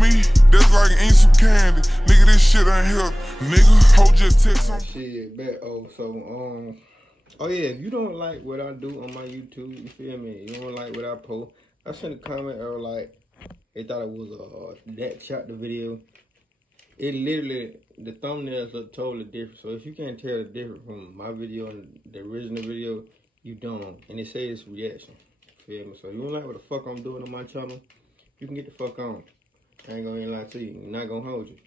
me, that's like eating some candy. Nigga, this shit ain't help. Nigga, hold your text on. Shit, bet. Oh yeah, if you don't like what I do on my YouTube, you feel me? You don't like what I post, I sent a comment or like, they thought it was that chapter video. It literally, the thumbnails look totally different. So if you can't tell the difference from my video and the original video, you don't. And it says reaction. Feel me? So you don't like what the fuck I'm doing on my channel, you can get the fuck on. I ain't gonna lie to you. I'm not gonna hold you.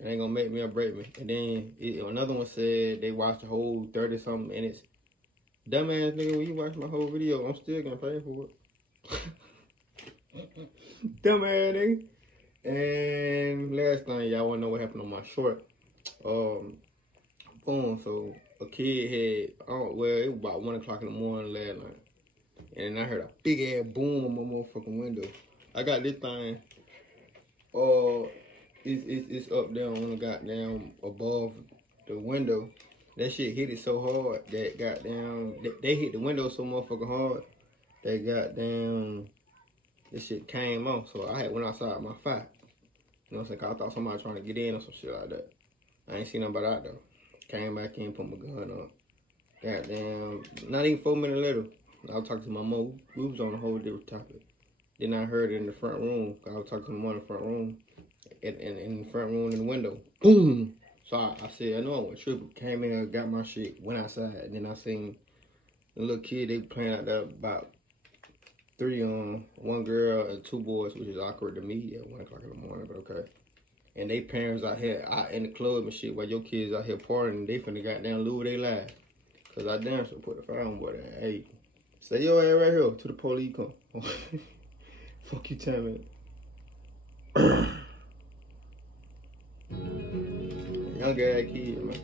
It ain't gonna make me or break me. And then another one said they watched the whole 30-something minutes. Dumbass nigga, when you watch my whole video, I'm still gonna pay for it. Dumbass nigga. And last thing, y'all wanna know what happened on my short. Boom, so a kid had, well, it was about 1 o'clock in the morning last night. And I heard a big ass boom on my motherfucking window. I got this thing, it's up there on the goddamn above the window. That shit hit it so hard that goddamn, they hit the window so motherfucking hard that goddamn, this shit came off. So I had went outside my fire. You know what I'm saying? 'Cause I thought somebody trying to get in or some shit like that. I ain't seen nobody out there. Came back in, put my gun up. Goddamn, not even 4 minutes later, I was talking to my mom. We was on a whole different topic. Then I heard it in the front room. I was talking to my mom in the front room. In the front room in the window. Boom! So I said, I know I went tripping. Came in, got my shit, went outside. And then I seen the little kid, they playing out there about 3 on 1 girl and 2 boys, which is awkward to me at 1 o'clock in the morning, but okay. And they parents out here out in the club and shit while your kids out here partying, they finna goddamn lose their lives. Cause I damn sure put the fire on boy there. Hey, say your ass right here till the police come. Fuck you, telling me. Young ass kid, man.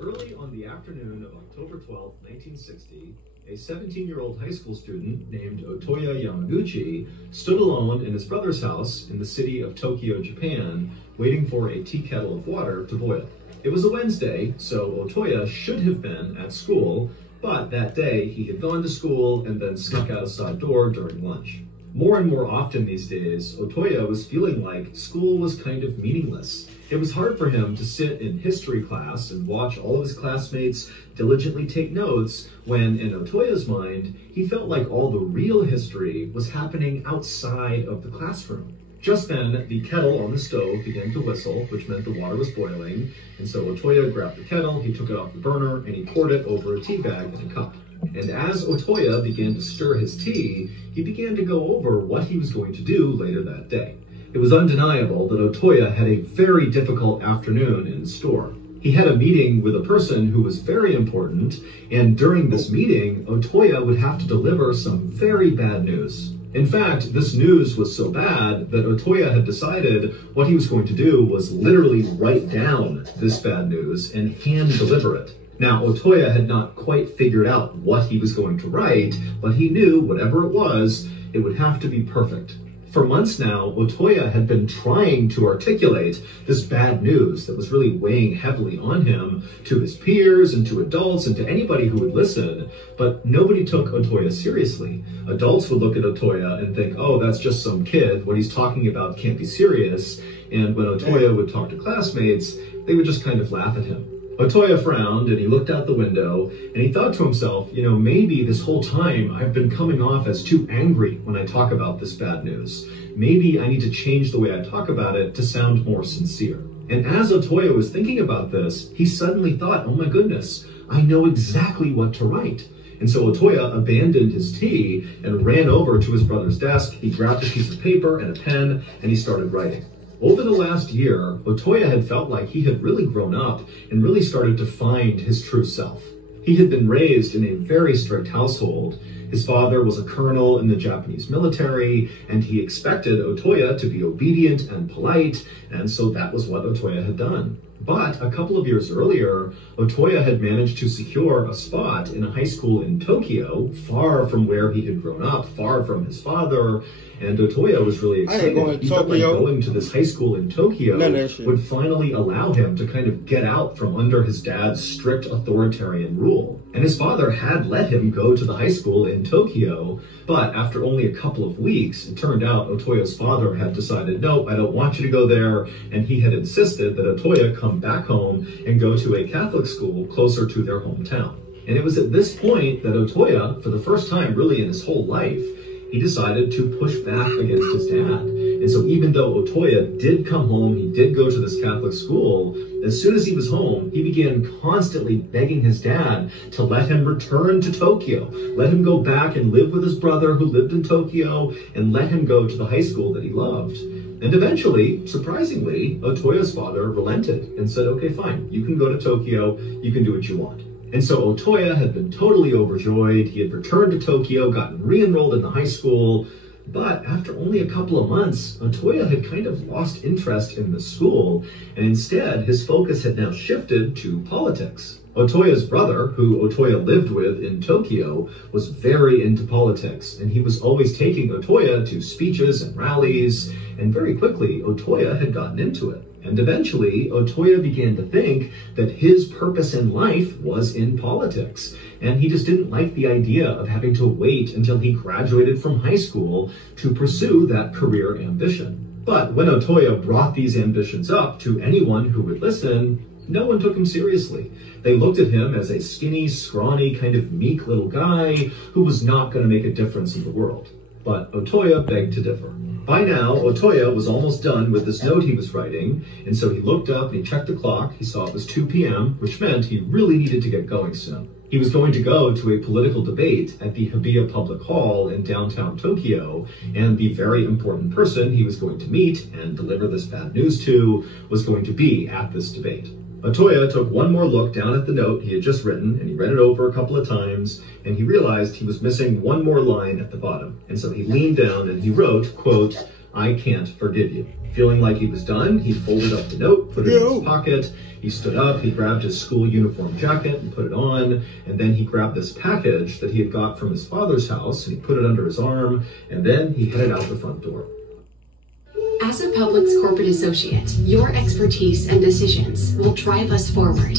Early on the afternoon of October 12, 1960, a 17-year-old high school student named Otoya Yamaguchi stood alone in his brother's house in the city of Tokyo, Japan, waiting for a tea kettle of water to boil. It was a Wednesday, so Otoya should have been at school, but that day he had gone to school and then snuck out a side door during lunch. More and more often these days, Otoya was feeling like school was kind of meaningless. It was hard for him to sit in history class and watch all of his classmates diligently take notes when, in Otoya's mind, he felt like all the real history was happening outside of the classroom. Just then, the kettle on the stove began to whistle, which meant the water was boiling, and so Otoya grabbed the kettle, he took it off the burner, and he poured it over a tea bag in a cup. And as Otoya began to stir his tea, he began to go over what he was going to do later that day. It was undeniable that Otoya had a very difficult afternoon in store. He had a meeting with a person who was very important, and during this meeting, Otoya would have to deliver some very bad news. In fact, this news was so bad that Otoya had decided what he was going to do was literally write down this bad news and hand deliver it. Now, Otoya had not quite figured out what he was going to write, but he knew whatever it would have to be perfect. For months now, Otoya had been trying to articulate this bad news that was really weighing heavily on him to his peers and to adults and to anybody who would listen, but nobody took Otoya seriously. Adults would look at Otoya and think, oh, that's just some kid. What he's talking about can't be serious. And when Otoya would talk to classmates, they would just kind of laugh at him. Otoya frowned and he looked out the window and he thought to himself, you know, maybe this whole time I've been coming off as too angry when I talk about this bad news. Maybe I need to change the way I talk about it to sound more sincere. And as Otoya was thinking about this, he suddenly thought, oh my goodness, I know exactly what to write. And so Otoya abandoned his tea and ran over to his brother's desk. He grabbed a piece of paper and a pen and he started writing. Over the last year, Otoya had felt like he had really grown up and really started to find his true self. He had been raised in a very strict household. His father was a colonel in the Japanese military, and he expected Otoya to be obedient and polite, and so that was what Otoya had done. But a couple of years earlier, Otoya had managed to secure a spot in a high school in Tokyo, far from where he had grown up, far from his father. And Otoya was really excited. He felt like going to this high school in Tokyo would finally allow him to kind of get out from under his dad's strict authoritarian rule. And his father had let him go to the high school in Tokyo, but after only a couple of weeks, it turned out Otoya's father had decided, no, I don't want you to go there, and he had insisted that Otoya come back home and go to a Catholic school closer to their hometown. And it was at this point that Otoya, for the first time really in his whole life, he decided to push back against his dad. And so even though Otoya did come home, he did go to this Catholic school, as soon as he was home, he began constantly begging his dad to let him return to Tokyo, let him go back and live with his brother who lived in Tokyo, and let him go to the high school that he loved. And eventually, surprisingly, Otoya's father relented and said, okay, fine, you can go to Tokyo, you can do what you want. And so Otoya had been totally overjoyed. He had returned to Tokyo, gotten re-enrolled in the high school. But after only a couple of months, Otoya had kind of lost interest in the school, and instead his focus had now shifted to politics. Otoya's brother, who Otoya lived with in Tokyo, was very into politics, and he was always taking Otoya to speeches and rallies, and very quickly Otoya had gotten into it. And eventually, Otoya began to think that his purpose in life was in politics. And he just didn't like the idea of having to wait until he graduated from high school to pursue that career ambition. But when Otoya brought these ambitions up to anyone who would listen, no one took him seriously. They looked at him as a skinny, scrawny, kind of meek little guy who was not going to make a difference in the world. But Otoya begged to differ. By now, Otoya was almost done with this note he was writing, and so he looked up and he checked the clock. He saw it was 2 p.m., which meant he really needed to get going soon. He was going to go to a political debate at the Hibiya Public Hall in downtown Tokyo, and the very important person he was going to meet and deliver this bad news to was going to be at this debate. Otoya took one more look down at the note he had just written, and he read it over a couple of times, and he realized he was missing one more line at the bottom. And so he leaned down and he wrote, quote, "I can't forgive you." Feeling like he was done, he folded up the note, put it in his pocket, he stood up, he grabbed his school uniform jacket and put it on, and then he grabbed this package that he had got from his father's house, and he put it under his arm, and then he headed out the front door. As a Publix corporate associate, your expertise and decisions will drive us forward.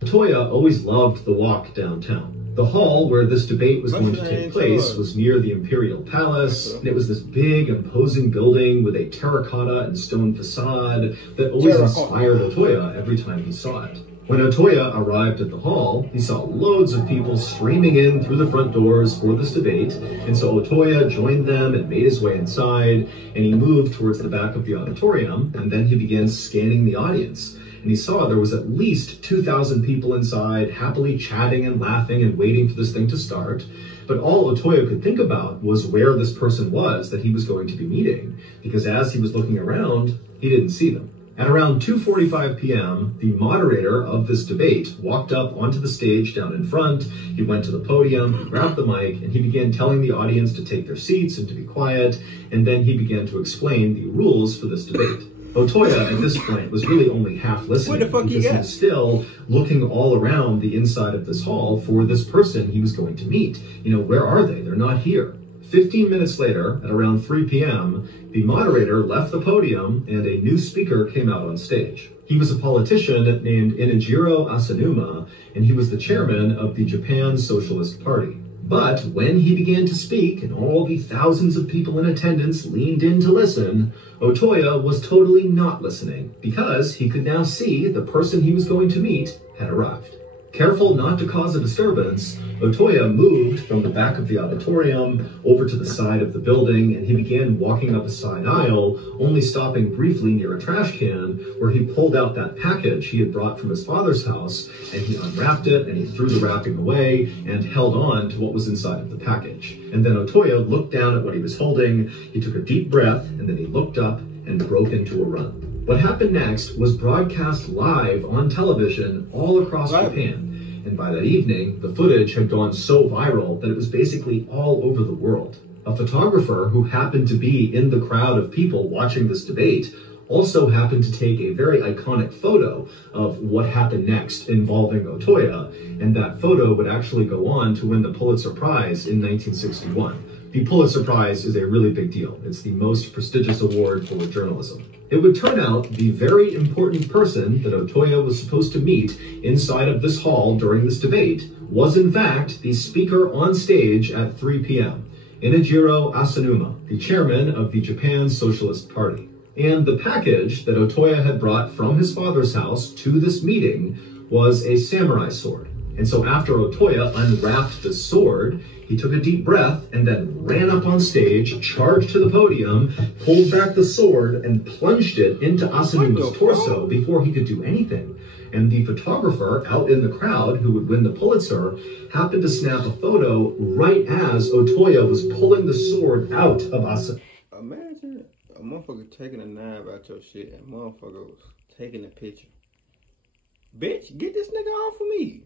Otoya always loved the walk downtown. The hall where this debate was going to take place was near the Imperial Palace, and it was this big, imposing building with a terracotta and stone facade that always inspired Otoya every time he saw it. When Otoya arrived at the hall, he saw loads of people streaming in through the front doors for this debate, and so Otoya joined them and made his way inside, and he moved towards the back of the auditorium, and then he began scanning the audience. And he saw there was at least 2,000 people inside, happily chatting and laughing and waiting for this thing to start. But all Otoya could think about was where this person was that he was going to be meeting, because as he was looking around, he didn't see them. At around 2:45 p.m., the moderator of this debate walked up onto the stage down in front. He went to the podium, he grabbed the mic, and he began telling the audience to take their seats and to be quiet, and then he began to explain the rules for this debate. Otoya, at this point, was really only half listening because he was still looking all around the inside of this hall for this person he was going to meet. You know, where are they? They're not here. 15 minutes later, at around 3 p.m., the moderator left the podium and a new speaker came out on stage. He was a politician named Inajiro Asanuma, and he was the chairman of the Japan Socialist Party. But when he began to speak and all the thousands of people in attendance leaned in to listen, Otoya was totally not listening because he could now see the person he was going to meet had arrived. Careful not to cause a disturbance, Otoya moved from the back of the auditorium over to the side of the building, and he began walking up a side aisle, only stopping briefly near a trash can where he pulled out that package he had brought from his father's house, and he unwrapped it and he threw the wrapping away and held on to what was inside of the package. And then Otoya looked down at what he was holding, he took a deep breath, and then he looked up and broke into a run. What happened next was broadcast live on television all across Japan, and by that evening, the footage had gone so viral that it was basically all over the world. A photographer who happened to be in the crowd of people watching this debate also happened to take a very iconic photo of what happened next involving Otoya, and that photo would actually go on to win the Pulitzer Prize in 1961. The Pulitzer Prize is a really big deal. It's the most prestigious award for journalism. It would turn out the very important person that Otoya was supposed to meet inside of this hall during this debate was in fact the speaker on stage at 3 p.m., Inajiro Asanuma, the chairman of the Japan Socialist Party. And the package that Otoya had brought from his father's house to this meeting was a samurai sword. And so after Otoya unwrapped the sword, he took a deep breath and then ran up on stage, charged to the podium, pulled back the sword, and plunged it into Asanuma's torso before he could do anything. And the photographer out in the crowd who would win the Pulitzer happened to snap a photo right as Otoya was pulling the sword out of Asanuma. Imagine a motherfucker taking a knife out your shit and motherfucker was taking a picture. Bitch, get this nigga off of me.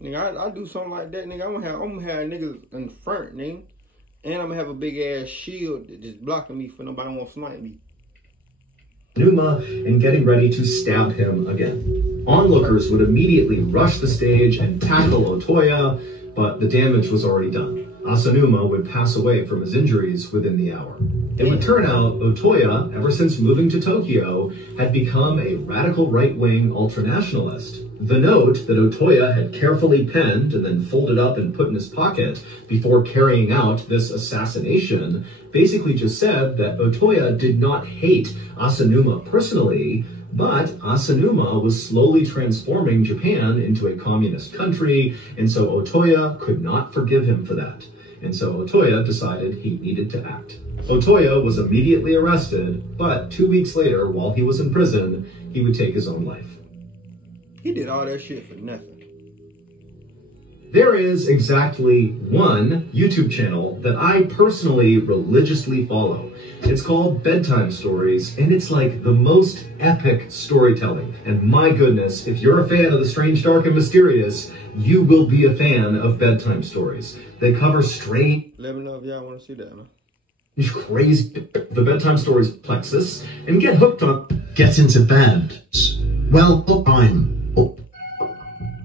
Nigga, I do something like that, nigga. I'm gonna have niggas in front, nigga. And I'm gonna have a big ass shield that just blocking me for nobody won't snipe me. Numa and getting ready to stab him again. Onlookers would immediately rush the stage and tackle Otoya, but the damage was already done. Asanuma would pass away from his injuries within the hour. It would turn out Otoya, ever since moving to Tokyo, had become a radical right-wing ultranationalist. The note that Otoya had carefully penned and then folded up and put in his pocket before carrying out this assassination basically just said that Otoya did not hate Asanuma personally, but Asanuma was slowly transforming Japan into a communist country, and so Otoya could not forgive him for that. And so Otoya decided he needed to act. Otoya was immediately arrested, but 2 weeks later, while he was in prison, he would take his own life. He did all that shit for nothing. There is exactly one YouTube channel that I personally religiously follow. It's called Bedtime Stories, and it's like the most epic storytelling. And my goodness, if you're a fan of the strange, dark, and mysterious, you will be a fan of Bedtime Stories. They cover strange... Let me know if y'all want to see that, man. Crazy... The Bedtime Stories plexus, and get hooked on... Get into bed. Well, I'm...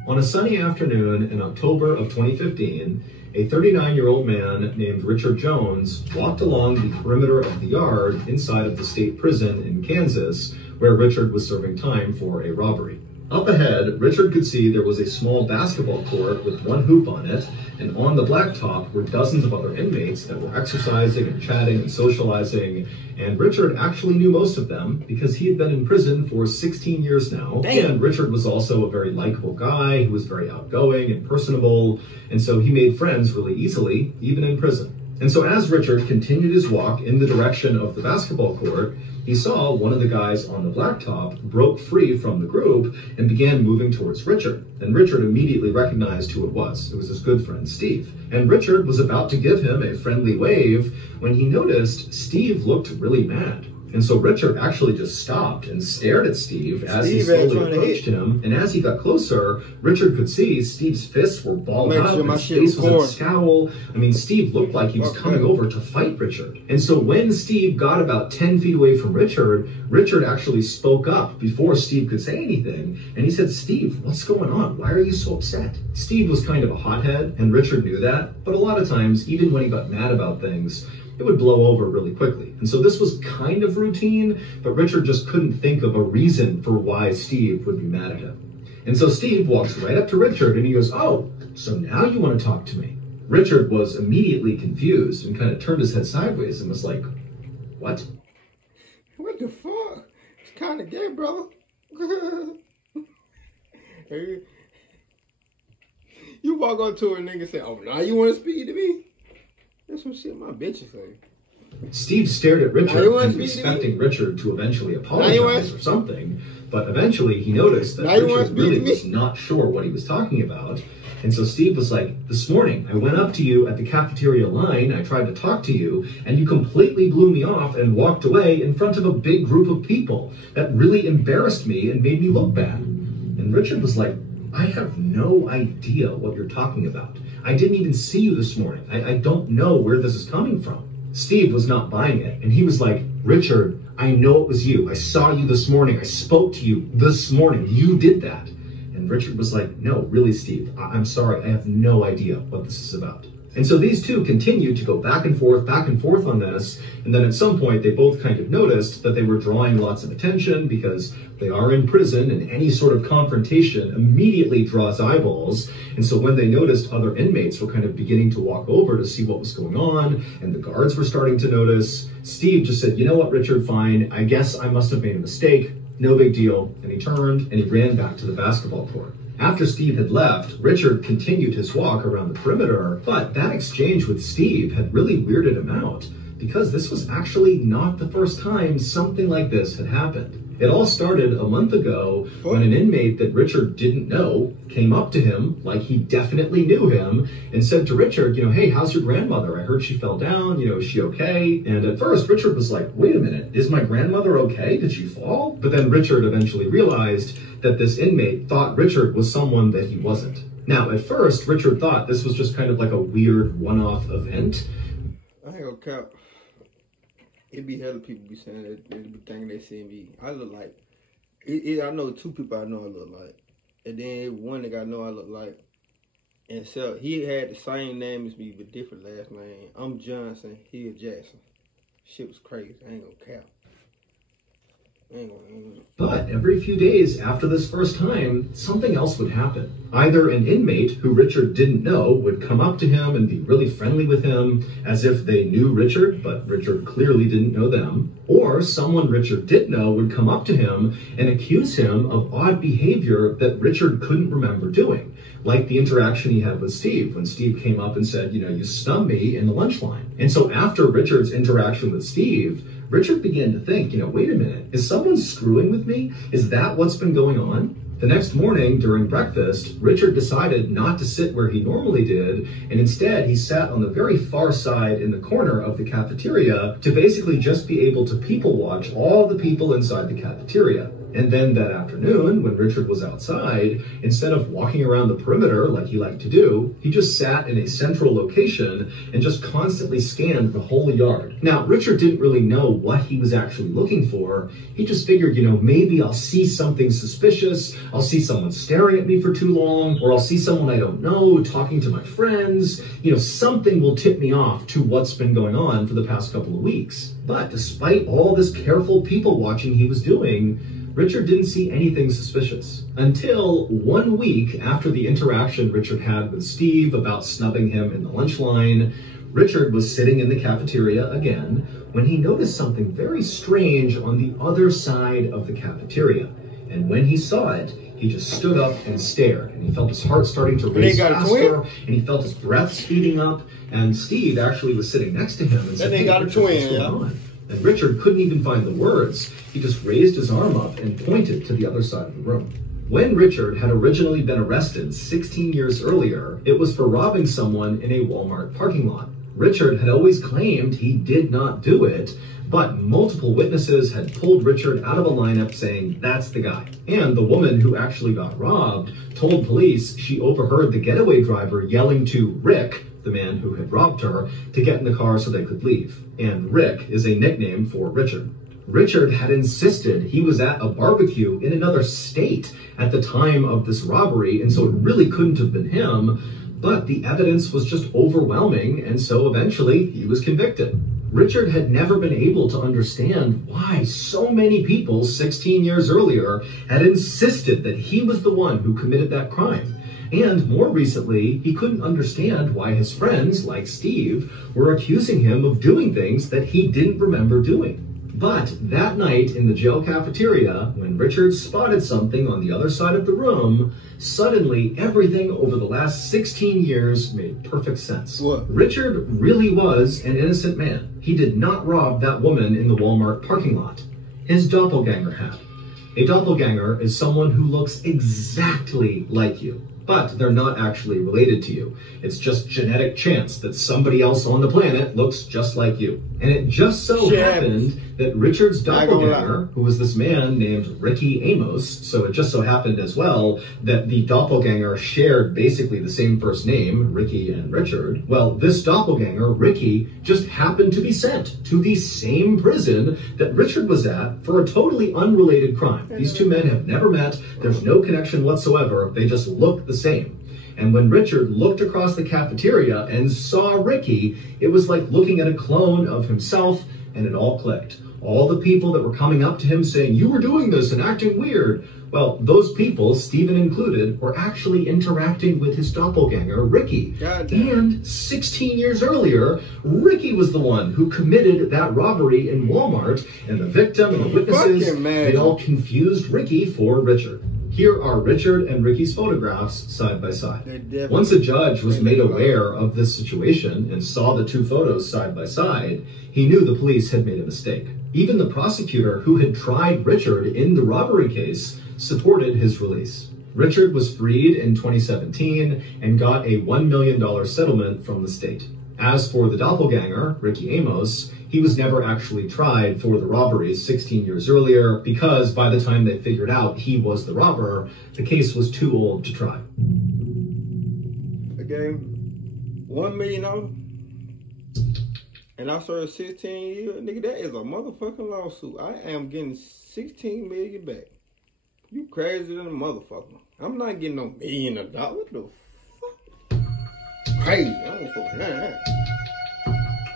On a sunny afternoon in October of 2015, a 39-year-old man named Richard Jones walked along the perimeter of the yard inside of the state prison in Kansas, where Richard was serving time for a robbery. Up ahead, Richard could see there was a small basketball court with one hoop on it, and on the blacktop were dozens of other inmates that were exercising and chatting and socializing, and Richard actually knew most of them because he had been in prison for 16 years now. Damn. And Richard was also a very likable guy who was very outgoing and personable, and so he made friends really easily, even in prison. And so as Richard continued his walk in the direction of the basketball court, he saw one of the guys on the blacktop broke free from the group and began moving towards Richard. And Richard immediately recognized who it was. It was his good friend, Steve. And Richard was about to give him a friendly wave when he noticed Steve looked really mad. And so Richard actually just stopped and stared at Steve as he slowly approached him. And as he got closer, Richard could see Steve's fists were balled up, his face was in a scowl. I mean, Steve looked like he was coming over to fight Richard. And so when Steve got about 10 feet away from Richard, Richard actually spoke up before Steve could say anything. And he said, "Steve, what's going on? Why are you so upset?" Steve was kind of a hothead, and Richard knew that. But a lot of times, even when he got mad about things, it would blow over really quickly. And so this was kind of routine, but Richard just couldn't think of a reason for why Steve would be mad at him. And so Steve walks right up to Richard and he goes, "Oh, so now you want to talk to me?" Richard was immediately confused and kind of turned his head sideways and was like, "What?" What the fuck? It's kind of gay, brother. You walk up to a nigga and say, "Oh, now you want to speak to me?" That's some shit my bitches say. Steve stared at Richard and expecting Richard to eventually apologize or something, but eventually he noticed that Richard really was not sure what he was talking about. And so Steve was like, "This morning, I went up to you at the cafeteria line, I tried to talk to you, and you completely blew me off and walked away in front of a big group of people. That really embarrassed me and made me look bad." And Richard was like, "I have no idea what you're talking about. I didn't even see you this morning. I don't know where this is coming from." Steve was not buying it, and he was like, Richard, I know it was you. I saw you this morning. I spoke to you this morning. You did that. And Richard was like, no, really, Steve, I'm sorry. I have no idea what this is about. And so these two continued to go back and forth on this. And then at some point, they both kind of noticed that they were drawing lots of attention because they are in prison, and any sort of confrontation immediately draws eyeballs. And so when they noticed other inmates were kind of beginning to walk over to see what was going on, and the guards were starting to notice, Steve just said, you know what, Richard, fine. I guess I must have made a mistake. No big deal. And he turned and he ran back to the basketball court. After Steve had left, Richard continued his walk around the perimeter, but that exchange with Steve had really weirded him out because this was actually not the first time something like this had happened. It all started a month ago when an inmate that Richard didn't know came up to him, like he definitely knew him, and said to Richard, you know, hey, how's your grandmother? I heard she fell down, you know, is she okay? And at first, Richard was like, wait a minute, is my grandmother okay? Did she fall? But then Richard eventually realized that this inmate thought Richard was someone that he wasn't. Now, at first, Richard thought this was just kind of like a weird one-off event. I ain't gonna count. It be hella people be saying that, they be thinking they see me. I look like, I know two people I know I look like. And then one nigga I know I look like. And so he had the same name as me, but different last name. I'm Johnson, he is Jackson. Shit was crazy, I ain't gonna count. But every few days after this first time, something else would happen. Either an inmate who Richard didn't know would come up to him and be really friendly with him as if they knew Richard, but Richard clearly didn't know them. Or someone Richard did know would come up to him and accuse him of odd behavior that Richard couldn't remember doing. Like the interaction he had with Steve when Steve came up and said, you know, you snubbed me in the lunch line. And so after Richard's interaction with Steve, Richard began to think, you know, wait a minute, is someone screwing with me? Is that what's been going on? The next morning during breakfast, Richard decided not to sit where he normally did, and instead he sat on the very far side in the corner of the cafeteria to basically just be able to people watch all the people inside the cafeteria. And then that afternoon, when Richard was outside, instead of walking around the perimeter like he liked to do, he just sat in a central location and just constantly scanned the whole yard. Now, Richard didn't really know what he was actually looking for. He just figured, you know, maybe I'll see something suspicious, I'll see someone staring at me for too long, or I'll see someone I don't know talking to my friends. You know, something will tip me off to what's been going on for the past couple of weeks. But despite all this careful people watching he was doing, Richard didn't see anything suspicious until 1 week after the interaction Richard had with Steve about snubbing him in the lunch line. Richard was sitting in the cafeteria again when he noticed something very strange on the other side of the cafeteria. And when he saw it, he just stood up and stared, and he felt his heart starting to race faster, and he felt his breath speeding up, and Steve actually was sitting next to him and said, hey, Richard, what's going on? And Richard couldn't even find the words. He just raised his arm up and pointed to the other side of the room. When Richard had originally been arrested 16 years earlier, it was for robbing someone in a Walmart parking lot. Richard had always claimed he did not do it, but multiple witnesses had pulled Richard out of a lineup saying, that's the guy. And the woman who actually got robbed told police she overheard the getaway driver yelling to Rick, the man who had robbed her, to get in the car so they could leave. And Rick is a nickname for Richard. Richard had insisted he was at a barbecue in another state at the time of this robbery, and so it really couldn't have been him, but the evidence was just overwhelming, and so eventually he was convicted. Richard had never been able to understand why so many people 16 years earlier had insisted that he was the one who committed that crime. And more recently, he couldn't understand why his friends, like Steve, were accusing him of doing things that he didn't remember doing. But that night in the jail cafeteria, when Richard spotted something on the other side of the room, suddenly everything over the last 16 years made perfect sense. What? Richard really was an innocent man. He did not rob that woman in the Walmart parking lot. His doppelganger had. A doppelganger is someone who looks exactly like you, but they're not actually related to you. It's just genetic chance that somebody else on the planet looks just like you. And it just so happened that Richard's Not gonna doppelganger, who was this man named Ricky Amos, so it just so happened as well that the doppelganger shared basically the same first name, Ricky and Richard. Well, this doppelganger, Ricky, just happened to be sent to the same prison that Richard was at for a totally unrelated crime. These two men have never met. There's no connection whatsoever. They just look the same. And when Richard looked across the cafeteria and saw Ricky, it was like looking at a clone of himself, and it all clicked. All the people that were coming up to him saying, "You were doing this and acting weird." Well, those people, Stephen included, were actually interacting with his doppelganger, Ricky. And 16 years earlier, Ricky was the one who committed that robbery in Walmart, and the victim and the witnesses, they all confused Ricky for Richard. Here are Richard and Ricky's photographs side by side. Once a judge was made aware of this situation and saw the two photos side by side, he knew the police had made a mistake. Even the prosecutor who had tried Richard in the robbery case supported his release. Richard was freed in 2017 and got a $1 million settlement from the state. As for the doppelganger, Ricky Amos, he was never actually tried for the robberies 16 years earlier because by the time they figured out he was the robber, the case was too old to try. I gave $1 million and I served 16 years. Nigga, that is a motherfucking lawsuit. I am getting 16 million back. You crazy than a motherfucker. I'm not getting no $1 million. What the fuck? Crazy. I don't fucking that.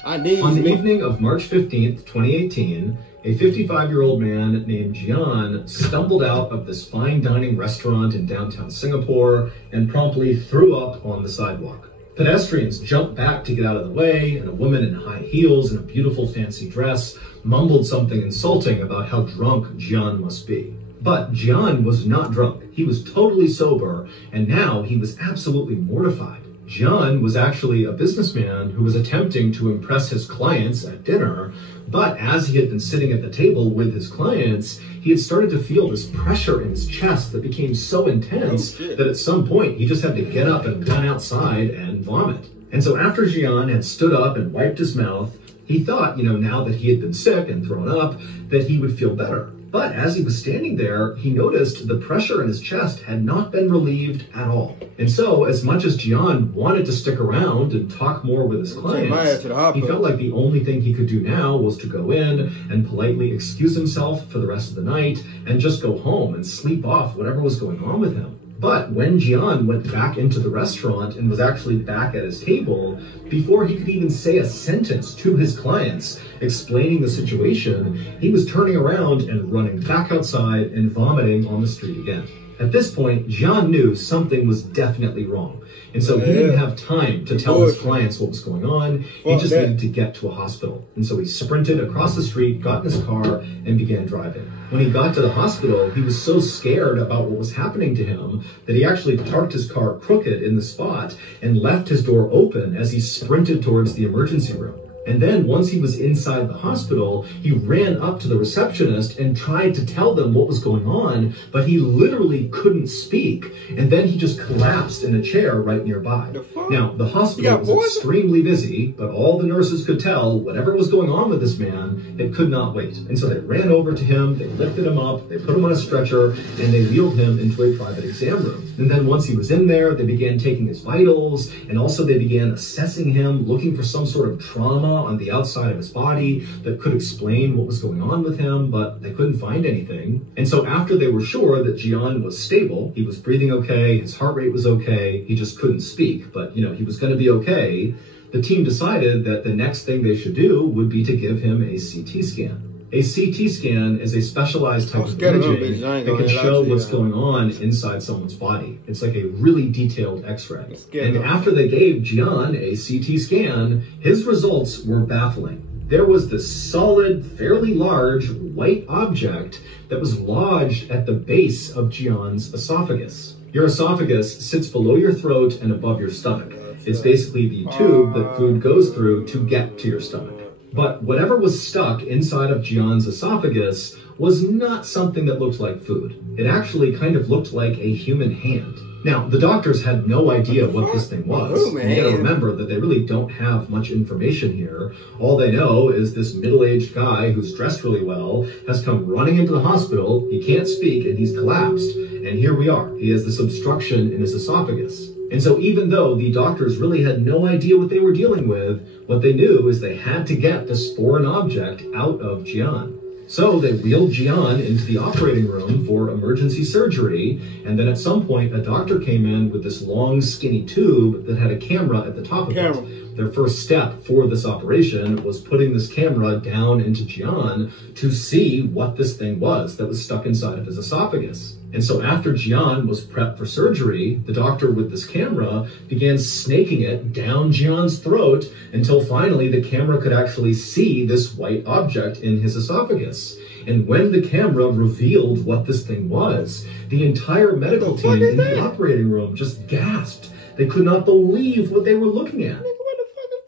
On the evening of March 15th, 2018, a 55-year-old man named Gian stumbled out of this fine dining restaurant in downtown Singapore and promptly threw up on the sidewalk. Pedestrians jumped back to get out of the way, and a woman in high heels and a beautiful fancy dress mumbled something insulting about how drunk Gian must be. But Gian was not drunk. He was totally sober, and now he was absolutely mortified. Gian was actually a businessman who was attempting to impress his clients at dinner, but as he had been sitting at the table with his clients, he had started to feel this pressure in his chest that became so intense that at some point he just had to get up and run outside and vomit. And so after Gian had stood up and wiped his mouth, he thought, now that he had been sick and thrown up, that he would feel better. But as he was standing there, he noticed the pressure in his chest had not been relieved at all. And so, as much as Gian wanted to stick around and talk more with his clients, he felt like the only thing he could do now was to go in and politely excuse himself for the rest of the night and just go home and sleep off whatever was going on with him. But when Gian went back into the restaurant and was actually back at his table, before he could even say a sentence to his clients explaining the situation, he was turning around and running back outside and vomiting on the street again. At this point, Gian knew something was definitely wrong. And so he didn't have time to tell his clients what was going on. He just needed to get to a hospital. And so he sprinted across the street, got in his car, and began driving. When he got to the hospital, he was so scared about what was happening to him that he actually parked his car crooked in the spot and left his door open as he sprinted towards the emergency room. And then once he was inside the hospital, he ran up to the receptionist and tried to tell them what was going on, but he literally couldn't speak. And then he just collapsed in a chair right nearby. Now, the hospital was extremely busy, but all the nurses could tell whatever was going on with this man, it could not wait. And so they ran over to him, they lifted him up, they put him on a stretcher, and they wheeled him into a private exam room. And then once he was in there, they began taking his vitals, and also they began assessing him, looking for some sort of trauma on the outside of his body that could explain what was going on with him, but they couldn't find anything. And so after they were sure that Gian was stable, he was breathing okay, his heart rate was okay, he just couldn't speak, but he was going to be okay, the team decided that the next thing they should do would be to give him a CT scan. A CT scan is a specialized type of imaging that can show what's going on inside someone's body. It's like a really detailed x-ray. And after they gave Gian a CT scan, his results were baffling. There was this solid, fairly large, white object that was lodged at the base of Gian's esophagus. Your esophagus sits below your throat and above your stomach. It's basically the tube that food goes through to get to your stomach. But whatever was stuck inside of Jian's esophagus was not something that looked like food. It actually kind of looked like a human hand. Now, the doctors had no idea what this thing was. You gotta remember that they really don't have much information here. All they know is this middle-aged guy who's dressed really well has come running into the hospital, he can't speak, and he's collapsed. And here we are. He has this obstruction in his esophagus. And so even though the doctors really had no idea what they were dealing with, what they knew is they had to get this foreign object out of Jian. So they wheeled Jian into the operating room for emergency surgery, and then at some point a doctor came in with this long skinny tube that had a camera at the top of it. Their first step for this operation was putting this camera down into Jian to see what this thing was that was stuck inside of his esophagus. And so after Jian was prepped for surgery, the doctor with this camera began snaking it down Jian's throat until finally the camera could actually see this white object in his esophagus. And when the camera revealed what this thing was, the entire medical team in the operating room just gasped. They could not believe what they were looking at. Nigga, what the fuck is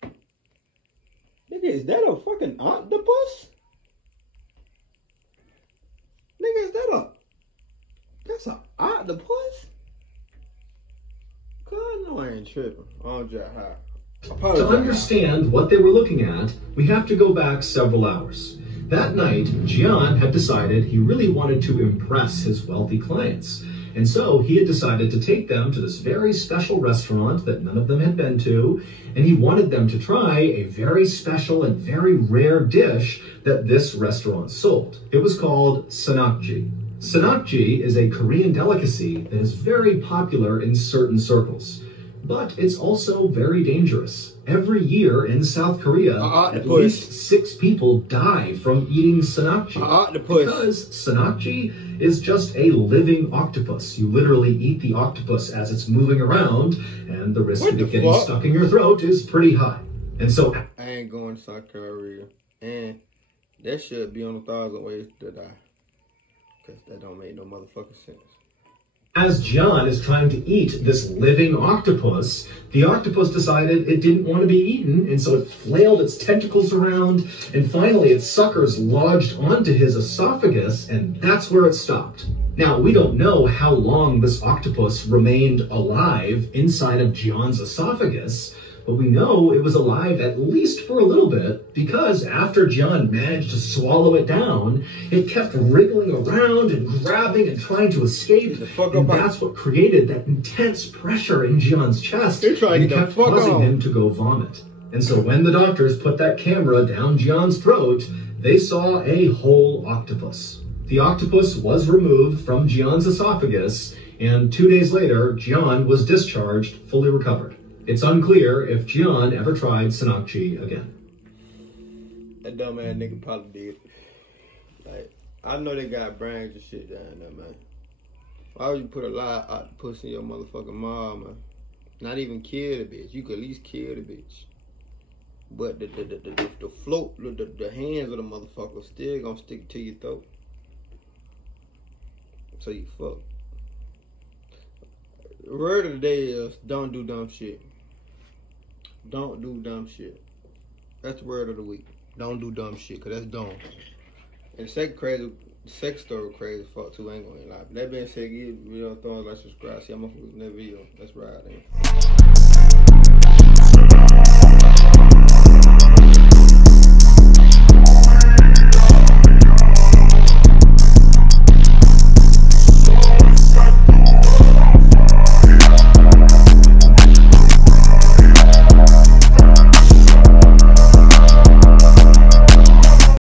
that? Nigga, is that a fucking octopus? Nigga, is that a... That's an octopus? God, no, I ain't tripping. I'm just high. To understand what they were looking at, we have to go back several hours. That night, Jian had decided he really wanted to impress his wealthy clients. And so he had decided to take them to this very special restaurant that none of them had been to, and he wanted them to try a very special and very rare dish that this restaurant sold. It was called sanakji. Sanakji is a Korean delicacy that is very popular in certain circles, but it's also very dangerous. Every year in South Korea, at least 6 people die from eating sanakji. Because sanakji is just a living octopus. You literally eat the octopus as it's moving around, and the risk of it getting stuck in your throat is pretty high. And so I ain't going to South Korea, and that should be on 1,000 ways to die. Because that don't make no motherfucking sense. As Jian is trying to eat this living octopus, the octopus decided it didn't want to be eaten, and so it flailed its tentacles around, and finally its suckers lodged onto his esophagus, and that's where it stopped. Now, we don't know how long this octopus remained alive inside of Jian's esophagus, but we know it was alive at least for a little bit, because after Jian managed to swallow it down, it kept wriggling around and grabbing and trying to escape, and that's what created that intense pressure in Jian's chest and kept causing him to go vomit. And so when the doctors put that camera down Jian's throat, they saw a whole octopus. The octopus was removed from Jian's esophagus, and 2 days later, Jian was discharged, fully recovered. It's unclear if Jian ever tried sanakji again. That dumb ass nigga probably did. Like, I know they got brains and shit down there, man. Why would you put a live octopus in your motherfucking mom, man? Not even kill the bitch. You could at least kill the bitch. But the float, the hands of the motherfucker still gonna stick to your throat. So you fuck. The word of the day is don't do dumb shit. Don't do dumb shit. That's the word of the week. Don't do dumb shit, cause that's dumb. And the sex story crazy as fuck too, ain't gonna lie. That being said, give video thumbs like, subscribe, see how motherfuckers in that video. That's right, ain't